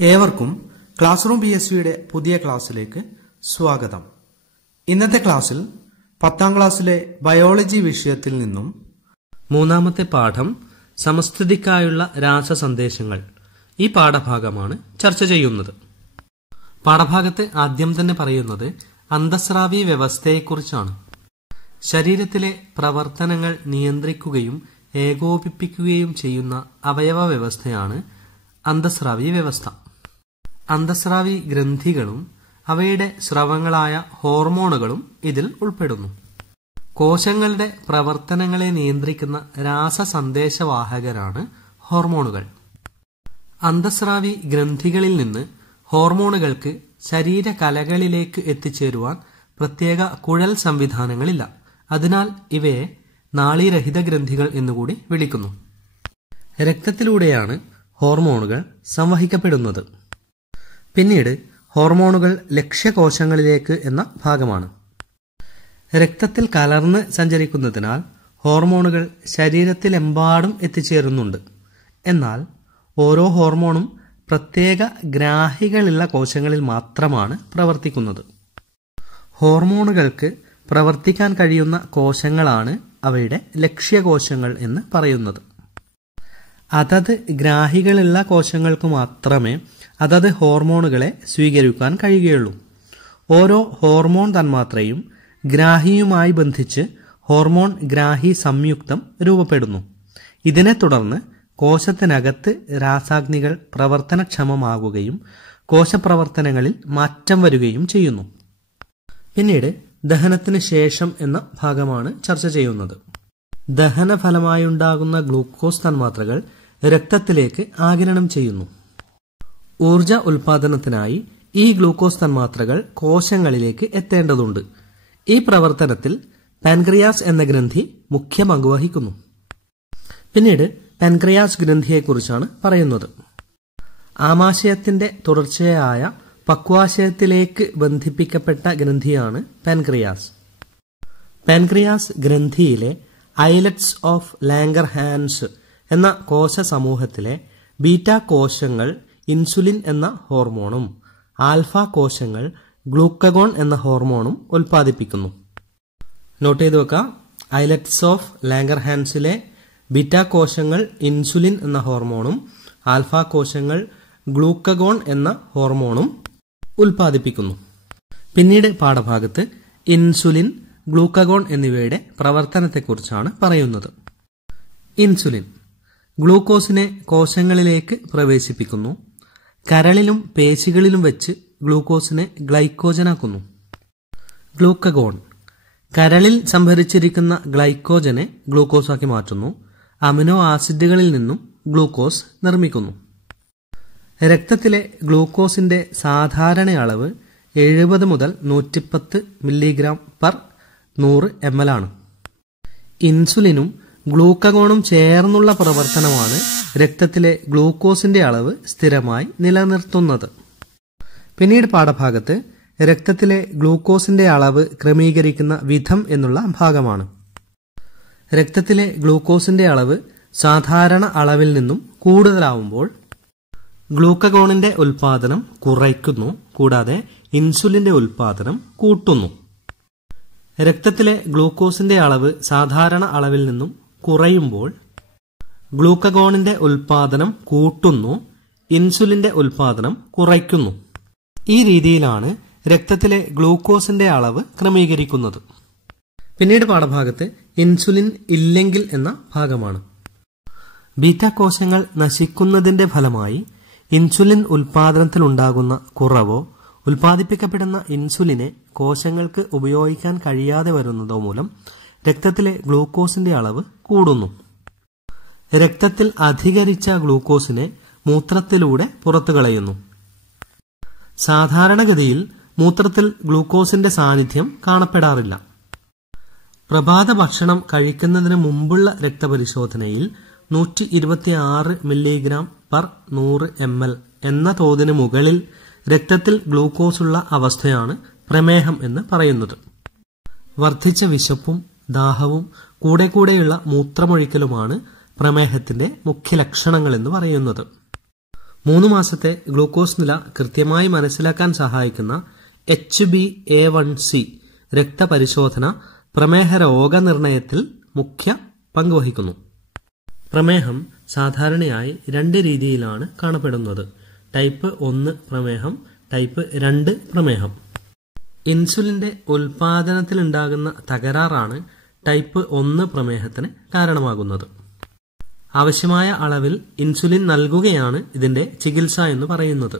ഏവർക്കും class room PSCയുടെ പുതിയ ക്ലാസ്സിലേക്ക് സ്വാഗതം. ഇന്നത്തെ ക്ലാസ്സിൽ 10ാം ക്ലാസ്സിലെ ബയോളജി വിഷയത്തിൽ നിന്നും മൂന്നാമത്തെ പാഠം സമസ്ഥിതിക്കായുള്ള രാസസന്ദേശങ്ങൾ, ഈ പാഠഭാഗമാണ് ചർച്ച ചെയ്യുന്നത്. പാഠഭാഗത്ത് ആദ്യം തന്നെ പറയുന്നത് അന്തസ്രാവി വ്യവസ്ഥയെക്കുറിച്ചാണ്. ശരീരത്തിലെ പ്രവർത്തനങ്ങൾ നിയന്ത്രിക്കുകയും ഏകോപിപ്പിക്കുകയും ചെയ്യുന്ന അവയവ വ്യവസ്ഥയാണ് അന്തസ്രാവി വ്യവസ്ഥ. അന്തസ്രാവി ഗ്രന്ഥികളും അവയുടെ സ്രവങ്ങളായ ഹോർമോണുകളും ഇതിൽ ഉൾപ്പെടുന്നു. കോശങ്ങളുടെ പ്രവർത്തനങ്ങളെ നിയന്ത്രിക്കുന്ന രാസസന്ദേശവാഹകരാണ് ഹോർമോണുകൾ. അന്തസ്രാവി ഗ്രന്ഥികളിൽ നിന്ന് ഹോർമോണുകൾക്ക് ശരീരകലകളിലേക്ക് എത്തിച്ചേരുവാൻ പ്രത്യേക കുഴൽ സംവിധാനങ്ങളില്ല. അതിനാൽ ഇവയെ നാളീരഹിത ഗ്രന്ഥികൾ എന്നുകൂടി വിളിക്കുന്നു. രക്തത്തിലൂടെയാണ് ഹോർമോണുകൾ സംവഹിക്കപ്പെടുന്നത്. പിന്നീട് ഹോർമോണുകൾ ലക്ഷ്യകോശങ്ങളിലേക്ക് എന്ന ഭാഗമാണ്. രക്തത്തിൽ കലർന്ന് സഞ്ചരിക്കുന്നതിനാൽ ഹോർമോണുകൾ ശരീരത്തിലെമ്പാടും എത്തിച്ചേരുന്നുണ്ട്. എന്നാൽ ഓരോ ഹോർമോണും പ്രത്യേക ഗ്രാഹികളുള്ള കോശങ്ങളിൽ മാത്രമാണ് പ്രവർത്തിക്കുന്നത്. ഹോർമോണുകൾക്ക് പ്രവർത്തിക്കാൻ കഴിയുന്ന കോശങ്ങളാണ് അവയുടെ ലക്ഷ്യകോശങ്ങൾ എന്ന് പറയുന്നത്. അതത് ഗ്രാഹികളുള്ള കോശങ്ങൾക്ക് മാത്രമേ അതത് ഹോർമോണുകളെ സ്വീകരിക്കാൻ കഴിയുകയുള്ളൂ. ഓരോ ഹോർമോൺ തന്മാത്രയും ഗ്രാഹിയുമായി ബന്ധിച്ച് ഹോർമോൺ ഗ്രാഹി സംയുക്തം രൂപപ്പെടുന്നു. ഇതിനെ തുടർന്ന് കോശത്തിനകത്ത് രാസാഗ്നികൾ പ്രവർത്തനക്ഷമമാകുകയും കോശപ്രവർത്തനങ്ങളിൽ മാറ്റം വരികയും ചെയ്യുന്നു. പിന്നീട് ദഹനത്തിന് ശേഷം എന്ന ഭാഗമാണ് ചർച്ച ചെയ്യുന്നത്. ദഹനഫലമായുണ്ടാകുന്ന ഗ്ലൂക്കോസ് തന്മാത്രകൾ രക്തത്തിലേക്ക് ആഗിരണം ചെയ്യുന്നു. ഊർജ ഉൽപാദനത്തിനായി ഈ ഗ്ലൂക്കോസ് തന്മാത്രകൾ കോശങ്ങളിലേക്ക് എത്തേണ്ടതുണ്ട്. ഈ പ്രവർത്തനത്തിൽ പാൻക്രിയാസ് എന്ന ഗ്രന്ഥി മുഖ്യ പങ്കുവഹിക്കുന്നു. പിന്നീട് പാൻക്രിയാസ് ഗ്രന്ഥിയെക്കുറിച്ചാണ് പറയുന്നത്. ആമാശയത്തിന്റെ തുടർച്ചയായ പക്വാശയത്തിലേക്ക് ബന്ധിപ്പിക്കപ്പെട്ട ഗ്രന്ഥിയാണ് പാൻക്രിയാസ്. പാൻക്രിയാസ് ഗ്രന്ഥിയിലെ ഐലറ്റ്സ് ഓഫ് ലാംഗർഹാൻസ് എന്ന കോശ സമൂഹത്തിലെ ബീറ്റ കോശങ്ങൾ ഇൻസുലിൻ എന്ന ഹോർമോണും ആൽഫ കോശങ്ങൾ ഗ്ലൂക്കഗോൺ എന്ന ഹോർമോണും ഉൽപ്പാദിപ്പിക്കുന്നു. നോട്ട് ചെയ്തു വെക്കുക. ഐലറ്റ്സ് ഓഫ് ലാംഗർഹാൻസിലെ ബീറ്റ കോശങ്ങൾ ഇൻസുലിൻ എന്ന ഹോർമോണും ആൽഫ കോശങ്ങൾ ഗ്ലൂക്കഗോൺ എന്ന ഹോർമോണും ഉൽപ്പാദിപ്പിക്കുന്നു. പിന്നീട് പാഠഭാഗത്ത് ഇൻസുലിൻ, ഗ്ലൂക്കഗോൺ എന്നിവയുടെ പ്രവർത്തനത്തെക്കുറിച്ചാണ് പറയുന്നത്. ഇൻസുലിൻ ഗ്ലൂക്കോസിനെ കോശങ്ങളിലേക്ക് പ്രവേശിപ്പിക്കുന്നു. കരളിലും പേശികളിലും വെച്ച് ഗ്ലൂക്കോസിനെ ഗ്ലൈക്കോജനാക്കുന്നു. ഗ്ലൂക്കഗോൺ കരളിൽ സംഭരിച്ചിരിക്കുന്ന ഗ്ലൈക്കോജനെ ഗ്ലൂക്കോസാക്കി മാറ്റുന്നു. അമിനോ ആസിഡുകളിൽ നിന്നും ഗ്ലൂക്കോസ് നിർമ്മിക്കുന്നു. രക്തത്തിലെ ഗ്ലൂക്കോസിന്റെ സാധാരണ അളവ് 70 മുതൽ 110 mg/100 ml ആണ്. ഇൻസുലിനും ഗ്ലൂക്കഗോണും ചേർന്നുള്ള പ്രവർത്തനമാണ് രക്തത്തിലെ ഗ്ലൂക്കോസിന്റെ അളവ് സ്ഥിരമായി നിലനിർത്തുന്നത്. പിന്നീട് പാഠഭാഗത്ത് രക്തത്തിലെ ഗ്ലൂക്കോസിന്റെ അളവ് ക്രമീകരിക്കുന്ന വിധം എന്നുള്ള ഭാഗമാണ്. രക്തത്തിലെ ഗ്ലൂക്കോസിന്റെ അളവ് സാധാരണ അളവിൽ നിന്നും കൂടുതലാവുമ്പോൾ ഗ്ലൂക്കഗോണിന്റെ ഉൽപാദനം കുറയ്ക്കുന്നു, കൂടാതെ ഇൻസുലിന്റെ ഉൽപാദനം കൂട്ടുന്നു. രക്തത്തിലെ ഗ്ലൂക്കോസിന്റെ അളവ് സാധാരണ അളവിൽ നിന്നും കുറയുമ്പോൾ ഗ്ലൂക്കഗോണിന്റെ ഉൽപാദനം കൂട്ടുന്നു, ഇൻസുലിന്റെ ഉൽപാദനം കുറയ്ക്കുന്നു. ഈ രീതിയിലാണ് രക്തത്തിലെ ഗ്ലൂക്കോസിന്റെ അളവ് ക്രമീകരിക്കുന്നത്. പിന്നീട് പാഠഭാഗത്ത് ഇൻസുലിൻ ഇല്ലെങ്കിൽ എന്ന ഭാഗമാണ്. ബീറ്റ കോശങ്ങൾ നശിക്കുന്നതിന്റെ ഫലമായി ഇൻസുലിൻ ഉൽപാദനത്തിലുണ്ടാകുന്ന കുറവോ ഉൽപ്പാദിപ്പിക്കപ്പെടുന്ന ഇൻസുലിനെ കോശങ്ങൾക്ക് ഉപയോഗിക്കാൻ കഴിയാതെ വരുന്നതോ മൂലം രക്തത്തിലെ ഗ്ലൂക്കോസിന്റെ അളവ് കൂടുന്നു. രക്തത്തിൽ അധികരിച്ച ഗ്ലൂക്കോസിനെ മൂത്രത്തിലൂടെ പുറത്തു കളയുന്നു. സാധാരണഗതിയിൽ മൂത്രത്തിൽ ഗ്ലൂക്കോസിന്റെ സാന്നിധ്യം കാണപ്പെടാറില്ല. പ്രഭാത ഭക്ഷണം കഴിക്കുന്നതിന് മുമ്പുള്ള രക്തപരിശോധനയിൽ 126 mg/100 ml എന്ന തോതിന് മുകളിൽ രക്തത്തിൽ ഗ്ലൂക്കോസുള്ള അവസ്ഥയാണ് പ്രമേഹം എന്ന് പറയുന്നത്. വർദ്ധിച്ച വിശപ്പും ദാഹവും കൂടെയുള്ള മൂത്രമൊഴിക്കലുമാണ് പ്രമേഹത്തിന്റെ മുഖ്യ ലക്ഷണങ്ങൾ എന്ന് പറയുന്നത്. 3 മാസത്തെ ഗ്ലൂക്കോസ് നില കൃത്യമായി മനസ്സിലാക്കാൻ സഹായിക്കുന്ന HbA1c രക്തപരിശോധന പ്രമേഹ രോഗനിർണയത്തിൽ മുഖ്യ പങ്കുവഹിക്കുന്നു. പ്രമേഹം സാധാരണയായി 2 രീതിയിലാണ് കാണപ്പെടുന്നത്: ടൈപ്പ് 1 പ്രമേഹം, ടൈപ്പ് 2 പ്രമേഹം. ഇൻസുലിന്റെ ഉൽപാദനത്തിലുണ്ടാകുന്ന തകരാറാണ് ടൈപ്പ് 1 പ്രമേഹത്തിന് കാരണമാകുന്നത്. ആവശ്യമായ അളവിൽ ഇൻസുലിൻ നൽകുകയാണ് ഇതിന്റെ ചികിത്സ എന്ന് പറയുന്നത്.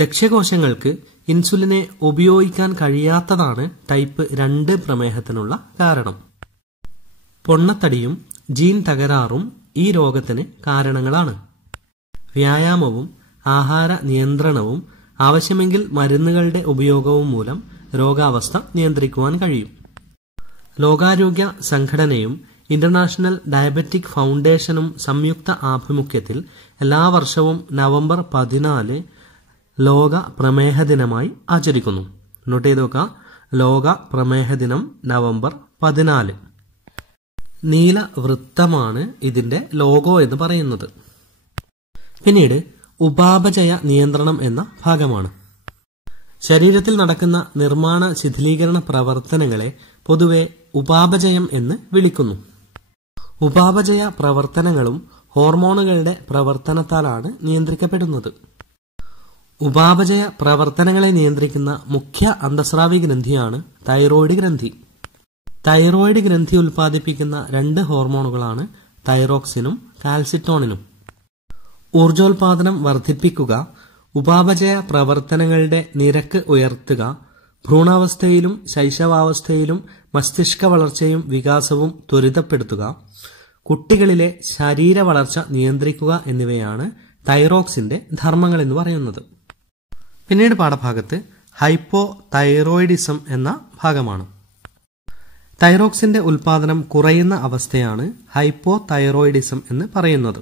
ലക്ഷ്യകോശങ്ങൾക്ക് ഇൻസുലിനെ ഉപയോഗിക്കാൻ കഴിയാത്തതാണ് ടൈപ്പ് 2 പ്രമേഹത്തിനുള്ള കാരണം. പൊണ്ണത്തടിയും ജീൻ തകരാറും ഈ രോഗത്തിന് കാരണങ്ങളാണ്. വ്യായാമവും ആഹാര നിയന്ത്രണവും ആവശ്യമെങ്കിൽ മരുന്നുകളുടെ ഉപയോഗവും മൂലം രോഗാവസ്ഥ നിയന്ത്രിക്കുവാൻ കഴിയും. ലോകാരോഗ്യ സംഘടനയും ഇന്റർനാഷണൽ ഡയബറ്റിക് ഫൗണ്ടേഷനും സംയുക്ത ആഭിമുഖ്യത്തിൽ എല്ലാ വർഷവും നവംബർ 14 ലോക പ്രമേഹ ദിനമായി ആചരിക്കുന്നു. നോട്ട് ചെയ്ത് നോക്കുക, ലോക പ്രമേഹ ദിനം നവംബർ 14. നീല വൃത്തമാണ് ഇതിന്റെ ലോഗോ എന്ന് പറയുന്നത്. പിന്നീട് ഉപാപചയ നിയന്ത്രണം എന്ന ഭാഗമാണ്. ശരീരത്തിൽ നടക്കുന്ന നിർമ്മാണ ശിഥിലീകരണ പ്രവർത്തനങ്ങളെ പൊതുവെ ഉപാപചയം എന്ന് വിളിക്കുന്നു. ഉപാപചയ പ്രവർത്തനങ്ങളും ഹോർമോണുകളുടെ പ്രവർത്തനത്താലാണ് നിയന്ത്രിക്കപ്പെടുന്നത്. ഉപാപചയ പ്രവർത്തനങ്ങളെ നിയന്ത്രിക്കുന്ന മുഖ്യ അന്തസ്രാവി ഗ്രന്ഥിയാണ് തൈറോയ്ഡ് ഗ്രന്ഥി. തൈറോയ്ഡ് ഗ്രന്ഥി ഉൽപ്പാദിപ്പിക്കുന്ന 2 ഹോർമോണുകളാണ് തൈറോക്സിനും കാൽസിറ്റോണിനും. ഊർജോൽപാദനം വർദ്ധിപ്പിക്കുക, ഉപാപചയ പ്രവർത്തനങ്ങളുടെ നിരക്ക് ഉയർത്തുക, ഭ്രൂണാവസ്ഥയിലും ശൈശവാവസ്ഥയിലും മസ്തിഷ്ക വളർച്ചയും വികാസവും ത്വരിതപ്പെടുത്തുക, കുട്ടികളിലെ ശരീര വളർച്ച നിയന്ത്രിക്കുക എന്നിവയാണ് തൈറോക്സിന്റെ ധർമ്മങ്ങൾ എന്ന് പറയുന്നത്. പിന്നീട് പാഠഭാഗത്ത് ഹൈപ്പോ തൈറോയിഡിസം എന്ന ഭാഗമാണ്. തൈറോക്സിന്റെ ഉൽപാദനം കുറയുന്ന അവസ്ഥയാണ് ഹൈപ്പോ തൈറോയിഡിസം എന്ന് പറയുന്നത്.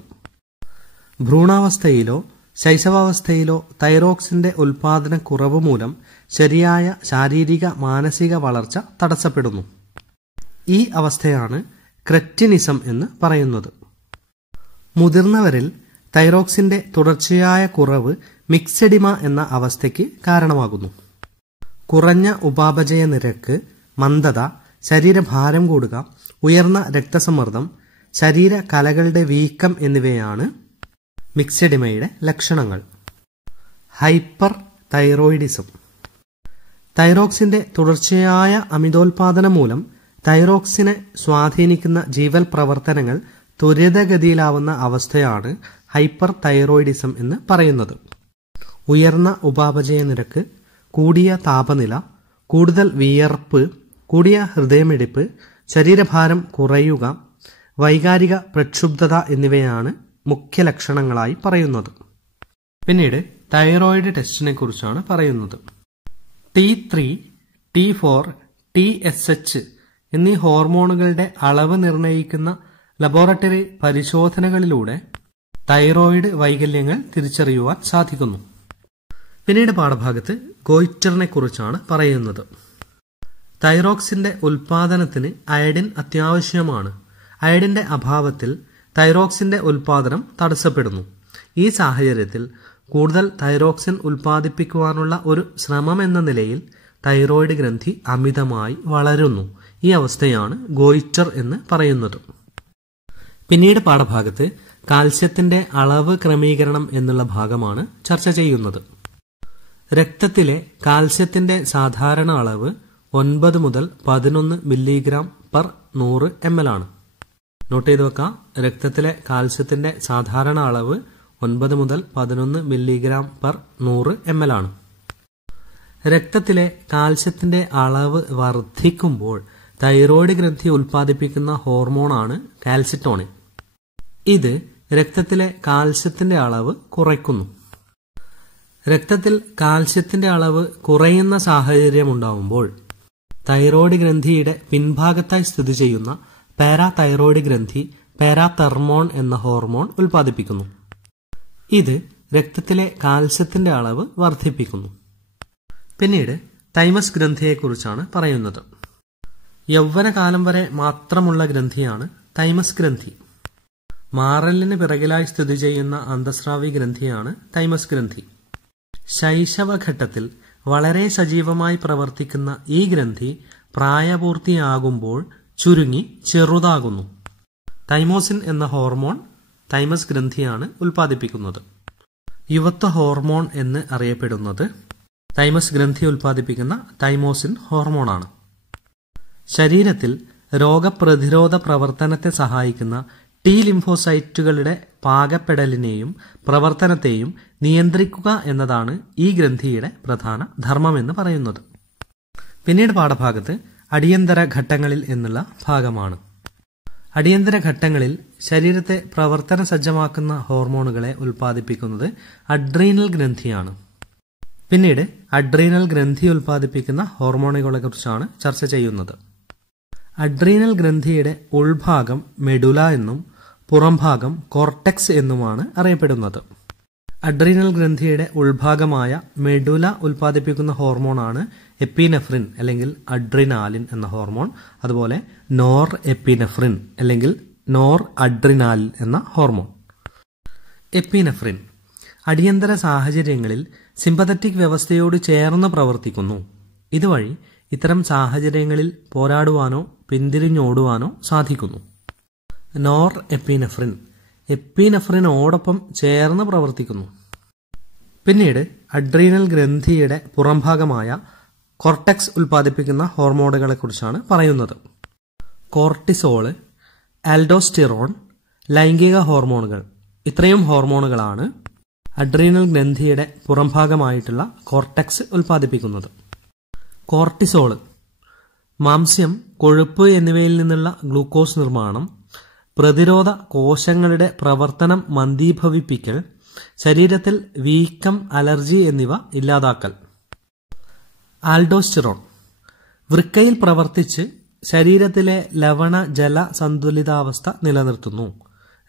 ഭ്രൂണാവസ്ഥയിലോ ശൈശവാവസ്ഥയിലോ തൈറോക്സിന്റെ ഉൽപാദന കുറവ് മൂലം ശരിയായ ശാരീരിക മാനസിക വളർച്ച തടസ്സപ്പെടുന്നു. ഈ അവസ്ഥയാണ് ക്രെറ്റിനിസം എന്ന് പറയുന്നത്. മുതിർന്നവരിൽ തൈറോക്സിന്റെ തുടർച്ചയായ കുറവ് മിക്സെഡിമ എന്ന അവസ്ഥയ്ക്ക് കാരണമാകുന്നു. കുറഞ്ഞ ഉപാപചയ നിരക്ക്, മന്ദത, ശരീരഭാരം കൂടുക, ഉയർന്ന രക്തസമ്മർദ്ദം, ശരീര കലകളുടെ വീക്കം എന്നിവയാണ് മിക്സെഡിമയുടെ ലക്ഷണങ്ങൾ. Hyper thyroidism. തൈറോക്സിന്റെ തുടർച്ചയായ അമിതോൽപാദനം മൂലം തൈറോക്സിനെ സ്വാധീനിക്കുന്ന ജീവൽ പ്രവർത്തനങ്ങൾ ത്വരിതഗതിയിലാവുന്ന അവസ്ഥയാണ് ഹൈപ്പർ തൈറോയിഡിസം എന്ന് പറയുന്നത്. ഉയർന്ന ഉപാപചയ നിരക്ക്, കൂടിയ താപനില, കൂടുതൽ വിയർപ്പ്, കൂടിയ ഹൃദയമിടിപ്പ്, ശരീരഭാരം കുറയുക, വൈകാരിക പ്രക്ഷുബ്ധത എന്നിവയാണ് മുഖ്യ ലക്ഷണങ്ങളായി പറയുന്നത്. പിന്നീട് തൈറോയിഡ് ടെസ്റ്റിനെ കുറിച്ചാണ് പറയുന്നത്. T3, T4, TSH എന്നീ ഹോർമോണുകളുടെ അളവ് നിർണ്ണയിക്കുന്ന ലബോറട്ടറി പരിശോധനകളിലൂടെ തൈറോയിഡ് വൈകല്യങ്ങൾ തിരിച്ചറിയുവാൻ സാധിക്കുന്നു. പിന്നീട് പാഠഭാഗത്ത് ഗോയിറ്ററിനെ കുറിച്ചാണ് പറയുന്നത്. തൈറോക്സിന്റെ ഉൽപാദനത്തിന് അയഡിൻ അത്യാവശ്യമാണ്. അയഡിന്റെ അഭാവത്തിൽ തൈറോക്സിന്റെ ഉൽപാദനം തടസ്സപ്പെടുന്നു. ഈ സാഹചര്യത്തിൽ കൂടുതൽ തൈറോക്സിൻ ഉൽപ്പാദിപ്പിക്കുവാനുള്ള ഒരു ശ്രമം എന്ന നിലയിൽ തൈറോയ്ഡ് ഗ്രന്ഥി അമിതമായി വളരുന്നു. ഈ അവസ്ഥയാണ് ഗോയിറ്റർ എന്ന് പറയുന്നത്. പിന്നീട് പാഠഭാഗത്ത് കാൽസ്യത്തിന്റെ അളവ് ക്രമീകരണം എന്നുള്ള ഭാഗമാണ് ചർച്ച ചെയ്യുന്നത്. രക്തത്തിലെ കാൽസ്യത്തിന്റെ സാധാരണ അളവ് 9 മുതൽ 11 മില്ലിഗ്രാം പെർ 100 ml ആണ്. നോട്ട് ചെയ്ത് വെക്കാം, രക്തത്തിലെ കാൽസ്യത്തിന്റെ സാധാരണ അളവ് 9 മുതൽ 11 മില്ലിഗ്രാം പെർ 100 ml ആണ്. രക്തത്തിലെ കാൽസ്യത്തിന്റെ അളവ് വർദ്ധിക്കുമ്പോൾ തൈറോയ്ഡ് ഗ്രന്ഥി ഉൽപ്പാദിപ്പിക്കുന്ന ഹോർമോണാണ് കാൽസിറ്റോണിൻ. ഇത് രക്തത്തിലെ കാൽസ്യത്തിന്റെ അളവ് കുറയ്ക്കുന്നു. രക്തത്തിൽ കാൽസ്യത്തിന്റെ അളവ് കുറയുന്ന സാഹചര്യമുണ്ടാവുമ്പോൾ തൈറോയ്ഡ് ഗ്രന്ഥിയുടെ പിൻഭാഗത്തായി സ്ഥിതി ചെയ്യുന്ന പാരാതൈറോയ്ഡ് ഗ്രന്ഥി പാരാതെർമോൺ എന്ന ഹോർമോൺ ഉൽപ്പാദിപ്പിക്കുന്നു. ഇത് രക്തത്തിലെ കാൽസ്യത്തിന്റെ അളവ് വർദ്ധിപ്പിക്കുന്നു. പിന്നീട് തൈമസ് ഗ്രന്ഥിയെക്കുറിച്ചാണ് പറയുന്നത്. യൗവനകാലം വരെ മാത്രമുള്ള ഗ്രന്ഥിയാണ് തൈമസ് ഗ്രന്ഥി. മാറലിന് പിറകിലായി സ്ഥിതി ചെയ്യുന്ന അന്തസ്രാവി ഗ്രന്ഥിയാണ് തൈമസ് ഗ്രന്ഥി. ശൈശവഘട്ടത്തിൽ വളരെ സജീവമായി പ്രവർത്തിക്കുന്ന ഈ ഗ്രന്ഥി പ്രായപൂർത്തിയാകുമ്പോൾ ചുരുങ്ങി ചെറുതാകുന്നു. തൈമോസിൻ എന്ന ഹോർമോൺ തൈമസ് ഗ്രന്ഥിയാണ് ഉൽപ്പാദിപ്പിക്കുന്നത്. യുവത്വ ഹോർമോൺ എന്ന് അറിയപ്പെടുന്നത് തൈമസ് ഗ്രന്ഥി ഉൽപ്പാദിപ്പിക്കുന്ന തൈമോസിൻ ഹോർമോണാണ്. ശരീരത്തിൽ രോഗപ്രതിരോധ പ്രവർത്തനത്തെ സഹായിക്കുന്ന ടി ലിംഫോസൈറ്റുകളുടെ പാകപ്പെടലിനെയും പ്രവർത്തനത്തെയും നിയന്ത്രിക്കുക എന്നതാണ് ഈ ഗ്രന്ഥിയുടെ പ്രധാന ധർമ്മമെന്ന് പറയുന്നത്. പിന്നീട് പാഠഭാഗത്ത് അടിയന്തര ഘട്ടങ്ങളിൽ എന്നുള്ള ഭാഗമാണ്. അടിയന്തര ഘട്ടങ്ങളിൽ ശരീരത്തെ പ്രവർത്തന സജ്ജമാക്കുന്ന ഹോർമോണുകളെ ഉൽപ്പാദിപ്പിക്കുന്നത് അഡ്രീനൽ ഗ്രന്ഥിയാണ്. പിന്നീട് അഡ്രീനൽ ഗ്രന്ഥി ഉൽപ്പാദിപ്പിക്കുന്ന ഹോർമോണുകളെ കുറിച്ചാണ് ചർച്ച ചെയ്യുന്നത്. അഡ്രീനൽ ഗ്രന്ഥിയുടെ ഉൾഭാഗം മെഡുല എന്നും പുറംഭാഗം കോർട്ടെക്സ് എന്നുമാണ് അറിയപ്പെടുന്നത്. അഡ്രീനൽ ഗ്രന്ഥിയുടെ ഉൾഭാഗമായ മെഡുല ഉൽപ്പാദിപ്പിക്കുന്ന ഹോർമോണാണ് എപ്പിനെഫ്രിൻ അല്ലെങ്കിൽ അഡ്രിനാലിൻ എന്ന ഹോർമോൺ. അതുപോലെ നോർ എപ്പിനെഫ്രിൻ അല്ലെങ്കിൽ നോർ അഡ്രിനാലിൻ എന്ന ഹോർമോൺ. എപ്പിനെഫ്രിൻ അടിയന്തര സാഹചര്യങ്ങളിൽ സിമ്പതറ്റിക് വ്യവസ്ഥയോട് ചേർന്ന് പ്രവർത്തിക്കുന്നു. ഇതുവഴി ഇത്തരം സാഹചര്യങ്ങളിൽ പോരാടുവാനോ പിന്തിരിഞ്ഞോടുവാനോ സാധിക്കുന്നു. നോർ എപ്പിനെഫ്രിൻ എപ്പിനെഫ്രിനോടൊപ്പം ചേർന്ന് പ്രവർത്തിക്കുന്നു. പിന്നീട് അഡ്രീനൽ ഗ്രന്ഥിയുടെ പുറംഭാഗമായ കോർട്ടെക്സ് ഉൽപ്പാദിപ്പിക്കുന്ന ഹോർമോണുകളെ കുറിച്ചാണ് പറയുന്നത്. കോർട്ടിസോള്, ആൽഡോസ്റ്റിറോൺ, ലൈംഗിക ഹോർമോണുകൾ ഇത്രയും ഹോർമോണുകളാണ് അഡ്രീനൽ ഗ്രന്ഥിയുടെ പുറംഭാഗമായിട്ടുള്ള കോർട്ടെക്സ് ഉൽപ്പാദിപ്പിക്കുന്നത്. കോർട്ടിസോള് മാംസ്യം, കൊഴുപ്പ് എന്നിവയിൽ നിന്നുള്ള ഗ്ലൂക്കോസ് നിർമ്മാണം, പ്രതിരോധ കോശങ്ങളുടെ പ്രവർത്തനം മന്ദീഭവിപ്പിക്കൽ, ശരീരത്തിൽ വീക്കം, അലർജി എന്നിവ ഇല്ലാതാക്കൽ. ആൽഡോസ്റ്റിറോൺ വൃക്കയിൽ പ്രവർത്തിച്ച് ശരീരത്തിലെ ലവണ ജല സന്തുലിതാവസ്ഥ നിലനിർത്തുന്നു,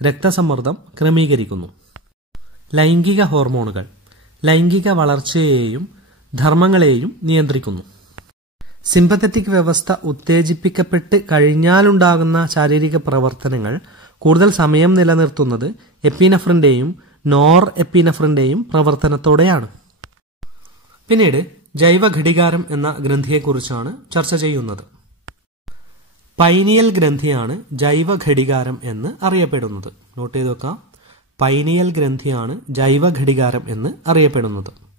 രക്തസമ്മർദ്ദം ക്രമീകരിക്കുന്നു. ലൈംഗിക ഹോർമോണുകൾ ലൈംഗിക വളർച്ചയെയും ധർമ്മങ്ങളെയും നിയന്ത്രിക്കുന്നു. സിമ്പത്തറ്റിക് വ്യവസ്ഥ ഉത്തേജിപ്പിക്കപ്പെട്ട് കഴിഞ്ഞാലുണ്ടാകുന്ന ശാരീരിക പ്രവർത്തനങ്ങൾ കൂടുതൽ സമയം നിലനിർത്തുന്നത് എപ്പിനെഫ്രിന്റെയും നോർ എപ്പിനെഫ്രിന്റെയും പ്രവർത്തനത്തോടെയാണ്. പിന്നീട് ജൈവ ഘടികാരം എന്ന ഗ്രന്ഥിയെക്കുറിച്ചാണ് ചർച്ച ചെയ്യുന്നത്. പൈനിയൽ ഗ്രന്ഥിയാണ് ജൈവ ഘടികാരം എന്ന് അറിയപ്പെടുന്നത്. നോട്ട് ചെയ്ത് വെക്കാം. പൈനിയൽ ഗ്രന്ഥിയാണ് ജൈവ ഘടികാരം എന്ന് അറിയപ്പെടുന്നത്.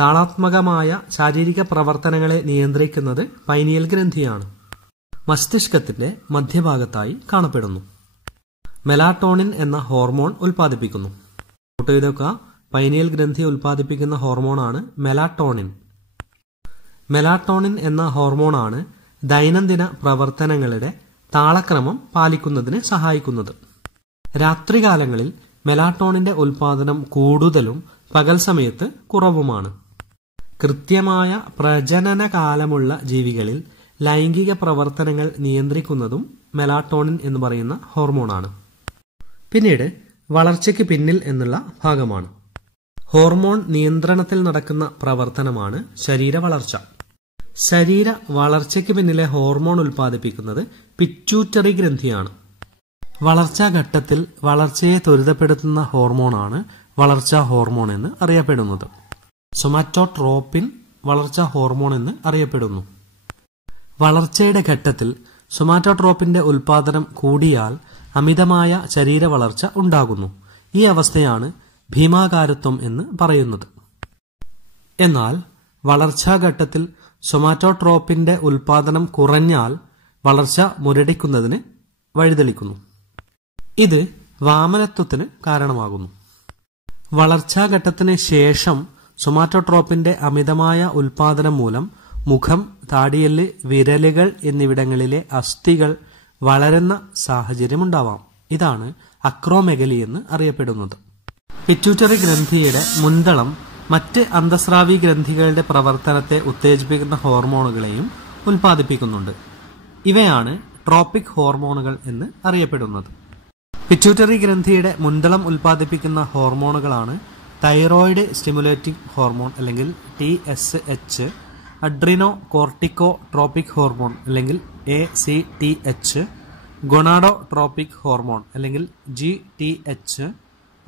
താളാത്മകമായ ശാരീരിക പ്രവർത്തനങ്ങളെ നിയന്ത്രിക്കുന്നത് പൈനിയൽ ഗ്രന്ഥിയാണ്. മസ്തിഷ്കത്തിന്റെ മധ്യഭാഗത്തായി കാണപ്പെടുന്നു. മെലാട്ടോണിൻ എന്ന ഹോർമോൺ ഉൽപ്പാദിപ്പിക്കുന്നു. നോട്ട് ചെയ്ത് വെക്കുക. പൈനിയൽ ഗ്രന്ഥി ഉൽപ്പാദിപ്പിക്കുന്ന ഹോർമോണാണ് മെലാട്ടോണിൻ. മെലാട്ടോണിൻ എന്ന ഹോർമോണാണ് ദൈനംദിന പ്രവർത്തനങ്ങളുടെ താളക്രമം പാലിക്കുന്നതിന് സഹായിക്കുന്നത്. രാത്രികാലങ്ങളിൽ മെലാട്ടോണിന്റെ ഉൽപ്പാദനം കൂടുതലും പകൽ സമയത്ത് കുറവുമാണ്. കൃത്യമായ പ്രജനനകാലമുള്ള ജീവികളിൽ ലൈംഗിക പ്രവർത്തനങ്ങൾ നിയന്ത്രിക്കുന്നതും മെലാട്ടോണിൻ എന്ന് പറയുന്ന ഹോർമോണാണ്. പിന്നീട് വളർച്ചയ്ക്ക് പിന്നിൽ എന്നുള്ള ഭാഗമാണ്. ഹോർമോൺ നിയന്ത്രണത്തിൽ നടക്കുന്ന പ്രവർത്തനമാണ് ശരീര വളർച്ച. ശരീര വളർച്ചയ്ക്ക് പിന്നിലെ ഹോർമോൺ ഉൽപ്പാദിപ്പിക്കുന്നത് പിറ്റ്യൂട്ടറി ഗ്രന്ഥിയാണ്. വളർച്ചാ ഘട്ടത്തിൽ വളർച്ചയെ ത്വരിതപ്പെടുത്തുന്ന ഹോർമോണാണ് വളർച്ചാ ഹോർമോൺ എന്ന് അറിയപ്പെടുന്നത്. സൊമാറ്റോട്രോപ്പിൻ വളർച്ചാ ഹോർമോൺ എന്ന് അറിയപ്പെടുന്നു. വളർച്ചയുടെ ഘട്ടത്തിൽ സൊമാറ്റോട്രോപ്പിന്റെ ഉൽപാദനം കൂടിയാൽ അമിതമായ ശരീര വളർച്ച ഉണ്ടാകുന്നു. ഈ അവസ്ഥയാണ് ഭീമാകാരത്വം എന്ന് പറയുന്നത്. എന്നാൽ വളർച്ചാഘട്ടത്തിൽ സൊമാറ്റോട്രോപ്പിന്റെ ഉൽപാദനം കുറഞ്ഞാൽ വളർച്ച മുരടിക്കുന്നതിന് വഴിതെളിക്കുന്നു. ഇത് വാമനത്വത്തിന് കാരണമാകുന്നു. വളർച്ചാഘട്ടത്തിന് ശേഷം സൊമാറ്റോട്രോപ്പിന്റെ അമിതമായ ഉൽപാദനം മൂലം മുഖം, താടിയെല്ല്, വിരലുകൾ എന്നിവിടങ്ങളിലെ അസ്ഥികൾ വളരുന്ന സാഹചര്യമുണ്ടാവാം. ഇതാണ് അക്രോമെഗലി എന്ന് അറിയപ്പെടുന്നത്. പിറ്റ്യൂട്ടറി ഗ്രന്ഥിയുടെ മുൻതളം മറ്റ് അന്തസ്രാവി ഗ്രന്ഥികളുടെ പ്രവർത്തനത്തെ ഉത്തേജിപ്പിക്കുന്ന ഹോർമോണുകളെയും ഉൽപ്പാദിപ്പിക്കുന്നുണ്ട്. ഇവയാണ് ട്രോപ്പിക് ഹോർമോണുകൾ എന്ന് അറിയപ്പെടുന്നത്. പിറ്റ്യൂട്ടറി ഗ്രന്ഥിയുടെ മുൻതളം ഉൽപ്പാദിപ്പിക്കുന്ന ഹോർമോണുകളാണ് തൈറോയിഡ് സ്റ്റിമുലേറ്റിംഗ് ഹോർമോൺ അല്ലെങ്കിൽ TSH, Adreno cortico tropic hormone അല്ലെങ്കിൽ ACTH, ഗൊണാഡോട്രോപിക് ഹോർമോൺ അല്ലെങ്കിൽ GTH,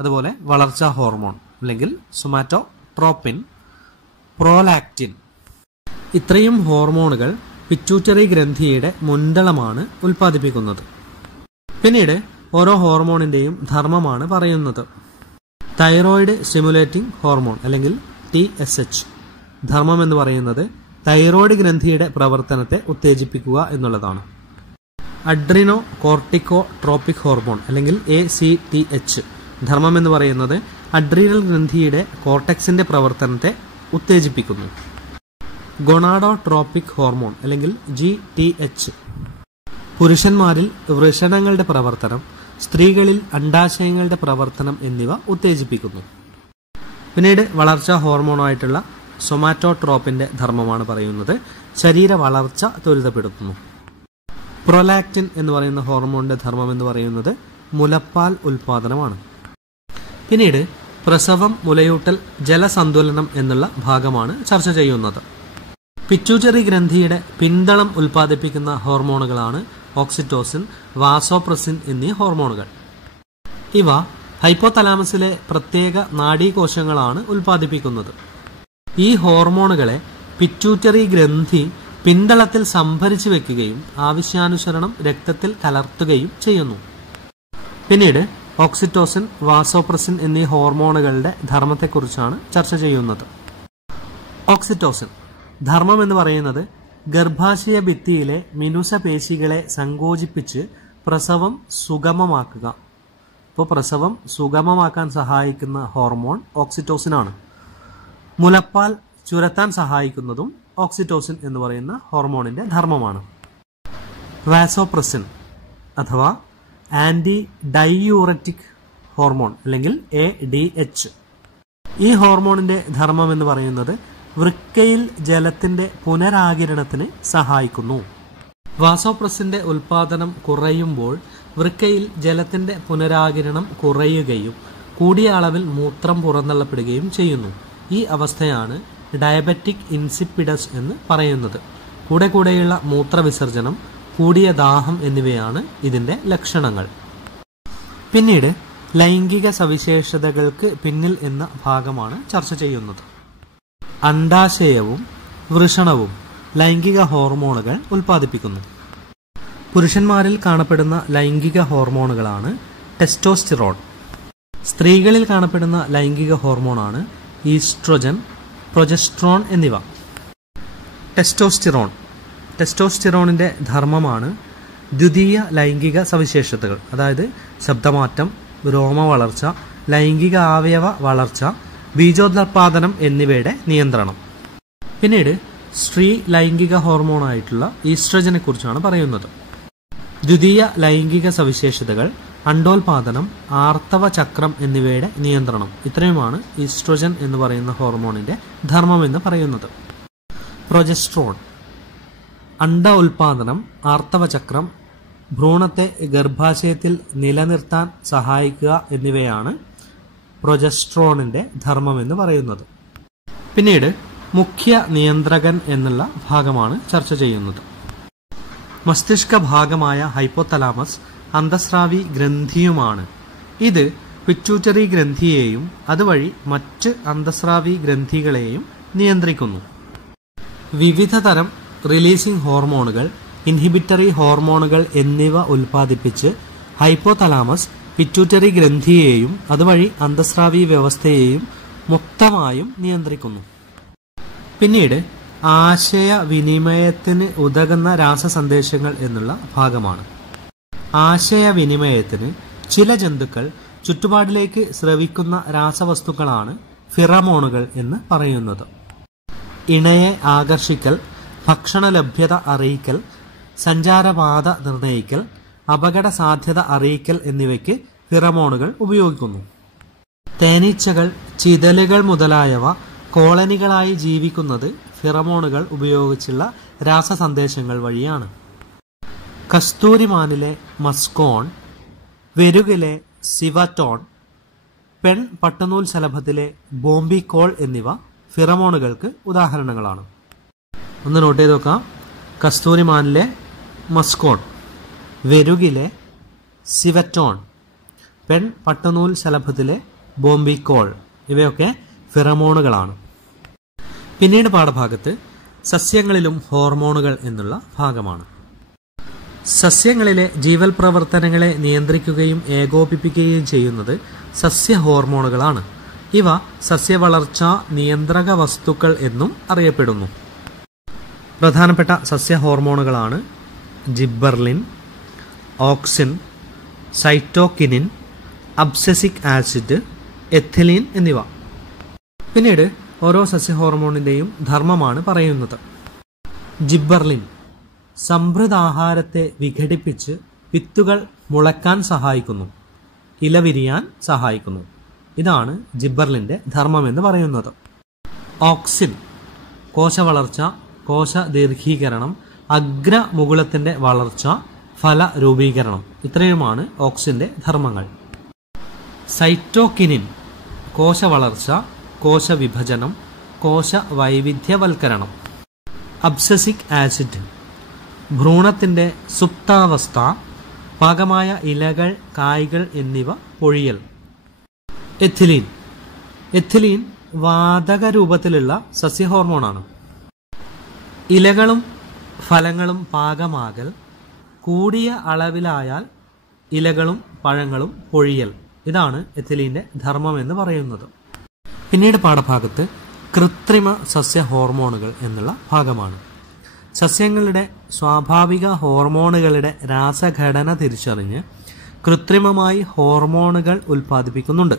അതുപോലെ വളർച്ചാ ഹോർമോൺ അല്ലെങ്കിൽ സൊമാറ്റോട്രോപ്പിൻ, പ്രോലാക്റ്റിൻ. ഇത്രയും ഹോർമോണുകൾ പിറ്റ്യൂട്ടറി ഗ്രന്ഥിയുടെ മുൻതളമാണ് ഉൽപ്പാദിപ്പിക്കുന്നത്. പിന്നീട് ഓരോ ഹോർമോണിന്റെയും ധർമ്മമാണ് പറയുന്നത്. തൈറോയിഡ് സ്റ്റിമുലേറ്റിംഗ് ഹോർമോൺ അല്ലെങ്കിൽ TSH ധർമ്മം എന്ന് പറയുന്നത് തൈറോയിഡ് ഗ്രന്ഥിയുടെ പ്രവർത്തനത്തെ ഉത്തേജിപ്പിക്കുക എന്നുള്ളതാണ്. അഡ്രിനോ കോർട്ടിക്കോട്രോപിക് ഹോർമോൺ അല്ലെങ്കിൽ ACTH ധർമ്മം എന്ന് പറയുന്നത് അഡ്രീനൽ ഗ്രന്ഥിയുടെ കോർട്ടെക്സിന്റെ പ്രവർത്തനത്തെ ഉത്തേജിപ്പിക്കുന്നു. ഗൊണാഡോട്രോപിക് ഹോർമോൺ അല്ലെങ്കിൽ GTH പുരുഷന്മാരിൽ വൃഷണങ്ങളുടെ പ്രവർത്തനം, സ്ത്രീകളിൽ അണ്ഡാശയങ്ങളുടെ പ്രവർത്തനം എന്നിവ ഉത്തേജിപ്പിക്കുന്നു. പിന്നീട് വളർച്ചാ ഹോർമോണായിട്ടുള്ള സൊമാറ്റോട്രോപ്പിന്റെ ധർമ്മമാണ് പറയുന്നത് ശരീര വളർച്ച ത്വരിതപ്പെടുത്തുന്നു. പ്രോലാക്റ്റിൻ എന്ന് പറയുന്ന ഹോർമോണിന്റെ ധർമ്മം എന്ന് പറയുന്നത് മുലപ്പാൽ ഉൽപാദനമാണ്. പിന്നീട് പ്രസവം, മുലയൂട്ടൽ, ജലസന്തുലനം എന്നുള്ള ഭാഗമാണ് ചർച്ച ചെയ്യുന്നത്. പിറ്റ്യൂട്ടറി ഗ്രന്ഥിയുടെ പിന്തളം ഉൽപ്പാദിപ്പിക്കുന്ന ഹോർമോണുകളാണ് ഓക്സിറ്റോസിൻ, വാസോപ്രസിൻ എന്നീ ഹോർമോണുകൾ. ഇവ ഹൈപ്പോതലാമസിലെ പ്രത്യേക നാഡീകോശങ്ങളാണ് ഉൽപ്പാദിപ്പിക്കുന്നത്. ഈ ഹോർമോണുകളെ പിറ്റ്യൂട്ടറി ഗ്രന്ഥി പിന്തളത്തിൽ സംഭരിച്ചു വെക്കുകയും ആവശ്യാനുസരണം രക്തത്തിൽ കലർത്തുകയും ചെയ്യുന്നു. പിന്നീട് ഓക്സിറ്റോസിൻ, വാസോപ്രസിൻ എന്നീ ഹോർമോണുകളുടെ ധർമ്മത്തെക്കുറിച്ചാണ് ചർച്ച ചെയ്യുന്നത്. ഓക്സിറ്റോസിൻ ധർമ്മം എന്ന് പറയുന്നത് ഗർഭാശയ ഭിത്തിയിലെ മിനുസപേശികളെ സങ്കോചിപ്പിച്ച് പ്രസവം സുഗമമാക്കുക. അപ്പോൾ പ്രസവം സുഗമമാക്കാൻ സഹായിക്കുന്ന ഹോർമോൺ ഓക്സിറ്റോസിനാണ്. മുലപ്പാൽ ചുരത്താൻ സഹായിക്കുന്നതും ഓക്സിറ്റോസിൻ എന്ന് പറയുന്ന ഹോർമോണിന്റെ ധർമ്മമാണ്. വാസോപ്രസിൻ അഥവാ ആന്റി ഡൈയൂററ്റിക് ഹോർമോൺ അല്ലെങ്കിൽ ADH ഈ ഹോർമോണിന്റെ ധർമ്മം എന്ന് പറയുന്നത് വൃക്കയിൽ ജലത്തിന്റെ പുനരാകിരണത്തിന് സഹായിക്കുന്നു. വാസോപ്രസിന്റെ ഉൽപാദനം കുറയുമ്പോൾ വൃക്കയിൽ ജലത്തിന്റെ പുനരാകിരണം കുറയുകയും കൂടിയ അളവിൽ മൂത്രം പുറന്തള്ളപ്പെടുകയും ചെയ്യുന്നു. ഈ അവസ്ഥയാണ് ഡയബറ്റിക് ഇൻസിപ്പിഡസ് എന്ന് പറയുന്നത്. കൂടെയുള്ള മൂത്രവിസർജനം, കൂടിയ ദാഹം എന്നിവയാണ് ഇതിന്റെ ലക്ഷണങ്ങൾ. പിന്നീട് ലൈംഗിക സവിശേഷതകൾക്ക് പിന്നിൽ എന്ന ഭാഗമാണ് ചർച്ച ചെയ്യുന്നത്. അണ്ഡാശയവും വൃഷണവും ലൈംഗിക ഹോർമോണുകൾ ഉൽപ്പാദിപ്പിക്കുന്നു. പുരുഷന്മാരിൽ കാണപ്പെടുന്ന ലൈംഗിക ഹോർമോണുകളാണ് ടെസ്റ്റോസ്റ്റിറോൺ. സ്ത്രീകളിൽ കാണപ്പെടുന്ന ലൈംഗിക ഹോർമോണാണ് ഈസ്ട്രോജൻ, പ്രൊജസ്ട്രോൺ എന്നിവ. ടെസ്റ്റോസ്റ്റിറോണിന്റെ ധർമ്മമാണ് ദ്വിതീയ ലൈംഗിക സവിശേഷതകൾ, അതായത് ശബ്ദമാറ്റം, രോമവളർച്ച, ലൈംഗിക അവയവ വളർച്ച, ബീജോത്പാദനം എന്നിവയുടെ നിയന്ത്രണം. പിന്നീട് സ്ത്രീ ലൈംഗിക ഹോർമോണായിട്ടുള്ള ഈസ്ട്രജനെ കുറിച്ചാണ് പറയുന്നത്. ദ്വിതീയ ലൈംഗിക സവിശേഷതകൾ അണ്ടോൽപാദനം, ആർത്തവ ചക്രം എന്നിവയുടെ നിയന്ത്രണം. ഇത്രയുമാണ് ഈസ്ട്രോജൻ എന്ന് പറയുന്ന ഹോർമോണിന്റെ ധർമ്മം എന്ന് പറയുന്നത്. പ്രൊജസ്ട്രോൺ അണ്ട ഉൽപാദനം, ആർത്തവ ചക്രം, ഭ്രൂണത്തെ ഗർഭാശയത്തിൽ നിലനിർത്താൻ സഹായിക്കുക എന്നിവയാണ് പ്രൊജസ്ട്രോണിന്റെ ധർമ്മം എന്ന് പറയുന്നത്. പിന്നീട് മുഖ്യ നിയന്ത്രകൻ എന്നുള്ള ഭാഗമാണ് ചർച്ച ചെയ്യുന്നത്. മസ്തിഷ്ക ഭാഗമായ ഹൈപ്പോതലാമസ് അന്തസ്രാവി ഗ്രന്ഥിയുമാണ്. ഇത് പിറ്റ്യൂട്ടറി ഗ്രന്ഥിയെയും അതുവഴി മറ്റ് അന്തസ്രാവി ഗ്രന്ഥികളെയും നിയന്ത്രിക്കുന്നു. വിവിധ തരം റിലീസിംഗ് ഹോർമോണുകൾ, ഇൻഹിബിറ്ററി ഹോർമോണുകൾ എന്നിവ ഉൽപ്പാദിപ്പിച്ച് ഹൈപ്പോതലാമസ് പിറ്റ്യൂട്ടറി ഗ്രന്ഥിയെയും അതുവഴി അന്തസ്രാവി വ്യവസ്ഥയെയും മൊത്തമായും നിയന്ത്രിക്കുന്നു. പിന്നീട് ആശയവിനിമയത്തിന് ഉതകുന്ന രാസസന്ദേശങ്ങൾ എന്നുള്ള ഭാഗമാണ്. ആശയവിനിമയത്തിന് ചില ജന്തുക്കൾ ചുറ്റുപാടിലേക്ക് സ്രവിക്കുന്ന രാസവസ്തുക്കളാണ് ഫിറമോണുകൾ എന്ന് പറയുന്നത്. ഇണയെ ആകർഷിക്കൽ, ഭക്ഷണ ലഭ്യത അറിയിക്കൽ, സഞ്ചാരപാത നിർണ്ണയിക്കൽ, അപകട സാധ്യത അറിയിക്കൽ എന്നിവയ്ക്ക് ഫിറമോണുകൾ ഉപയോഗിക്കുന്നു. തേനീച്ചകൾ, ചിതലുകൾ മുതലായവ കോളനികളായി ജീവിക്കുന്നത് ഫിറമോണുകൾ ഉപയോഗിച്ചുള്ള രാസസന്ദേശങ്ങൾ വഴിയാണ്. കസ്തൂരിമാനിലെ മസ്കോൺ, വെരുകിലെ സിവറ്റോൺ, പെൺ പട്ടുനൂൽ ശലഭത്തിലെ ബോംബിക്കോൾ എന്നിവ ഫിറമോണുകൾക്ക് ഉദാഹരണങ്ങളാണ്. ഒന്ന് നോട്ട് ചെയ്ത് നോക്കാം. കസ്തൂരിമാനിലെ മസ്കോൺ, വെരുകിലെ സിവറ്റോൺ, പെൺ പട്ടുനൂൽ ശലഭത്തിലെ ബോംബിക്കോൾ ഇവയൊക്കെ ഫിറമോണുകളാണ്. പിന്നീട് പാഠഭാഗത്ത് സസ്യങ്ങളിലും ഹോർമോണുകൾ എന്നുള്ള ഭാഗമാണ്. സസ്യങ്ങളിലെ ജീവൽ പ്രവർത്തനങ്ങളെ നിയന്ത്രിക്കുകയും ഏകോപിപ്പിക്കുകയും ചെയ്യുന്നത് സസ്യ ഹോർമോണുകളാണ്. ഇവ സസ്യവളർച്ചാ നിയന്ത്രക വസ്തുക്കൾ എന്നും അറിയപ്പെടുന്നു. പ്രധാനപ്പെട്ട സസ്യ ഹോർമോണുകളാണ് ജിബ്ബർലിൻ, auxin, cytokinin, abscisic acid, ethylene എന്നിവ. പിന്നീട് ഓരോ സസ്യ ഹോർമോണിന്റെയും ധർമ്മമാണ് പറയുന്നത്. ജിബ്ബർലിൻ സമൃദ്ധാഹാരത്തെ വിഘടിപ്പിച്ച് വിത്തുകൾ മുളയ്ക്കാൻ സഹായിക്കുന്നു, ഇല വിരിയാൻ സഹായിക്കുന്നു. ഇതാണ് ജിബ്ബർലിന്റെ ധർമ്മം എന്ന് പറയുന്നത്. ഓക്സിൻ കോശവളർച്ച, കോശ ദീർഘീകരണം, അഗ്രമുകുളത്തിന്റെ വളർച്ച, ഫല രൂപീകരണം. ഇത്രയുമാണ് ഓക്സിന്റെ ധർമ്മങ്ങൾ. സൈറ്റോകിനിൻ കോശവളർച്ച, കോശവിഭജനം, കോശ വൈവിധ്യവൽക്കരണം. അബ്സസിക് ആസിഡ് ഭ്രൂണത്തിന്റെ സുപ്താവസ്ഥ, പാകമായ ഇലകൾ, കായ്കൾ എന്നിവ പൊഴിയൽ. എഥിലീൻ വാതക രൂപത്തിലുള്ള സസ്യ ഹോർമോണാണ്. ഇലകളും ഫലങ്ങളും പാകമാകൽ, കൂടിയ അളവിലായാൽ ഇലകളും പഴങ്ങളും പൊഴിയൽ. ഇതാണ് എഥിലീന്റെ ധർമ്മം എന്ന് പറയുന്നത്. പിന്നീട് പാഠഭാഗത്ത് കൃത്രിമ സസ്യ ഹോർമോണുകൾ എന്നുള്ള ഭാഗമാണ്. സസ്യങ്ങളുടെ സ്വാഭാവിക ഹോർമോണുകളുടെ രാസഘടന തിരിച്ചറിഞ്ഞ് കൃത്രിമമായി ഹോർമോണുകൾ ഉൽപ്പാദിപ്പിക്കുന്നുണ്ട്.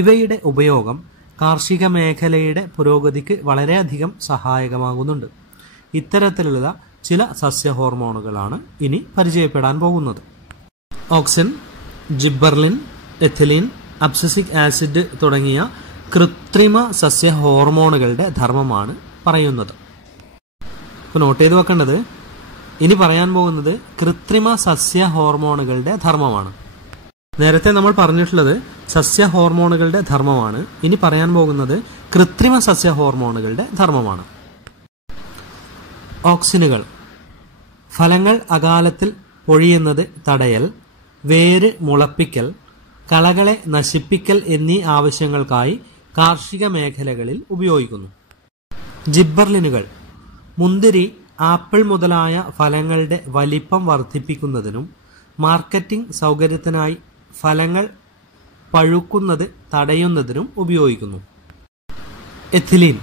ഇവയുടെ ഉപയോഗം കാർഷിക മേഖലയുടെ പുരോഗതിക്ക് വളരെയധികം സഹായകമാകുന്നുണ്ട്. ഇത്തരത്തിലുള്ള ചില സസ്യ ഹോർമോണുകളാണ് ഇനി പരിചയപ്പെടാൻ പോകുന്നത്. ഓക്സിൻ, ജിബ്ബർലിൻ, എഥിലീൻ, അബ്സസിക് ആസിഡ് തുടങ്ങിയ കൃത്രിമ സസ്യ ഹോർമോണുകളുടെ ധർമ്മമാണ് പറയുന്നത്. ഇപ്പോൾ നോട്ട് ചെയ്ത് വെക്കേണ്ടത്, ഇനി പറയാൻ പോകുന്നത് കൃത്രിമ സസ്യ ഹോർമോണുകളുടെ ധർമ്മമാണ്. നേരത്തെ നമ്മൾ പറഞ്ഞിട്ടുള്ളത് സസ്യ ഹോർമോണുകളുടെ ധർമ്മമാണ്. ഇനി പറയാൻ പോകുന്നത് കൃത്രിമ സസ്യ ഹോർമോണുകളുടെ ധർമ്മമാണ്. ഓക്സിനുകൾ ഫലങ്ങൾ അകാലത്തിൽ പൊഴിയുന്നത് തടയൽ, വേര് മുളപ്പിക്കൽ, കളകളെ നശിപ്പിക്കൽ എന്നീ ആവശ്യങ്ങൾക്കായി കാർഷിക മേഖലകളിൽ ഉപയോഗിക്കുന്നു. ജിബ്ബർലിനുകൾ മുന്തിരി, ആപ്പിൾ മുതലായ ഫലങ്ങളുടെ വലിപ്പം വർദ്ധിപ്പിക്കുന്നതിനും മാർക്കറ്റിംഗ് സൗകര്യത്തിനായി ഫലങ്ങൾ പഴുക്കുന്നത് തടയുന്നതിനും ഉപയോഗിക്കുന്നു. എഥിലീൻ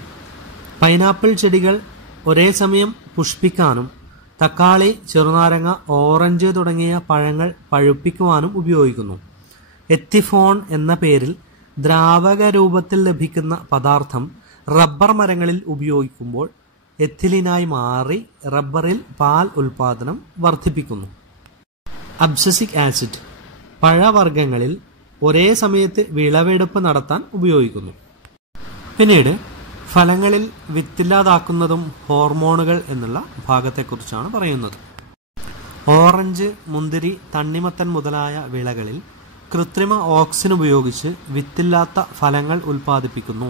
പൈനാപ്പിൾ ചെടികൾ ഒരേ സമയം പുഷ്പിക്കാനും തക്കാളി, ചെറുനാരങ്ങ, ഓറഞ്ച് തുടങ്ങിയ പഴങ്ങൾ പഴുപ്പിക്കുവാനും ഉപയോഗിക്കുന്നു. എത്തിഫോൺ എന്ന പേരിൽ ദ്രാവക രൂപത്തിൽ ലഭിക്കുന്ന പദാർത്ഥം റബ്ബർ മരങ്ങളിൽ ഉപയോഗിക്കുമ്പോൾ എഥിലീനായി മാറി റബ്ബറിൽ പാൽ ഉൽപാദനം വർദ്ധിപ്പിക്കുന്നു. അബ്സസിക് ആസിഡ് പഴവർഗ്ഗങ്ങളിൽ ഒരേ സമയത്ത് വിളവെടുപ്പ് നടത്താൻ ഉപയോഗിക്കുന്നു. പിന്നീട് ഫലങ്ങളിൽ വിത്തില്ലാതാക്കുന്നതും ഹോർമോണുകൾ എന്നുള്ള ഭാഗത്തെക്കുറിച്ചാണ് പറയുന്നത്. ഓറഞ്ച്, മുന്തിരി, തണ്ണിമത്തൻ മുതലായ വിളകളിൽ കൃത്രിമ ഓക്സിൻ ഉപയോഗിച്ച് വിത്തില്ലാത്ത ഫലങ്ങൾ ഉൽപ്പാദിപ്പിക്കുന്നു.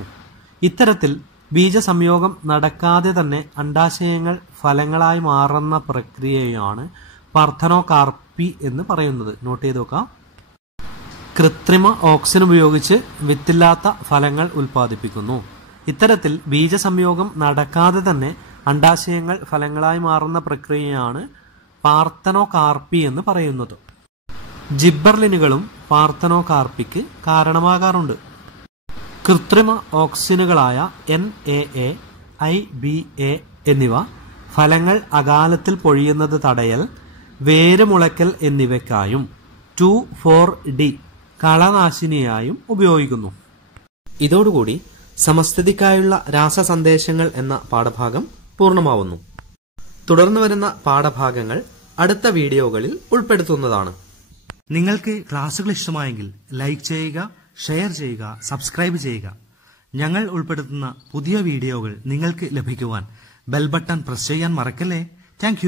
ഇത്തരത്തിൽ ബീജസംയോഗം നടക്കാതെ തന്നെ അണ്ഡാശയങ്ങൾ ഫലങ്ങളായി മാറുന്ന പ്രക്രിയയാണ് പാർത്തനോകാർപ്പി എന്ന് പറയുന്നത്. നോട്ട് ചെയ്ത് നോക്കാം. കൃത്രിമ ഓക്സിൻ ഉപയോഗിച്ച് വിത്തില്ലാത്ത ഫലങ്ങൾ ഉൽപ്പാദിപ്പിക്കുന്നു. ഇത്തരത്തിൽ ബീജസംയോഗം നടക്കാതെ തന്നെ അണ്ഡാശയങ്ങൾ ഫലങ്ങളായി മാറുന്ന പ്രക്രിയയാണ് പാർത്തനോകാർപ്പി എന്ന് പറയുന്നത്. ജിബ്ബർലിനുകളും പാർത്തനോകാർപ്പിക്ക് കാരണമാകാറുണ്ട്. കൃത്രിമ ഓക്സിനുകളായ NAA, IBA എന്നിവ ഫലങ്ങൾ അകാലത്തിൽ പൊഴിയുന്നത് തടയൽ, വേരുമുളയ്ക്കൽ എന്നിവയ്ക്കായും 2,4-D കളനാശിനിയായും ഉപയോഗിക്കുന്നു. ഇതോടുകൂടി സമസ്ഥിതിക്കായുള്ള രാസസന്ദേശങ്ങൾ എന്ന പാഠഭാഗം പൂർണ്ണമാവുന്നു. തുടർന്ന് വരുന്ന പാഠഭാഗങ്ങൾ അടുത്ത വീഡിയോകളിൽ ഉൾപ്പെടുത്തുന്നതാണ്. നിങ്ങൾക്ക് ക്ലാസുകൾ ഇഷ്ടമായെങ്കിൽ ലൈക്ക് ചെയ്യുക, ഷെയർ ചെയ്യുക, സബ്സ്ക്രൈബ് ചെയ്യുക. ഞങ്ങൾ ഉൾപ്പെടുത്തുന്ന പുതിയ വീഡിയോകൾ നിങ്ങൾക്ക് ലഭിക്കുവാൻ ബെൽ ബട്ടൺ പ്രസ് ചെയ്യാൻ മറക്കല്ലേ. താങ്ക്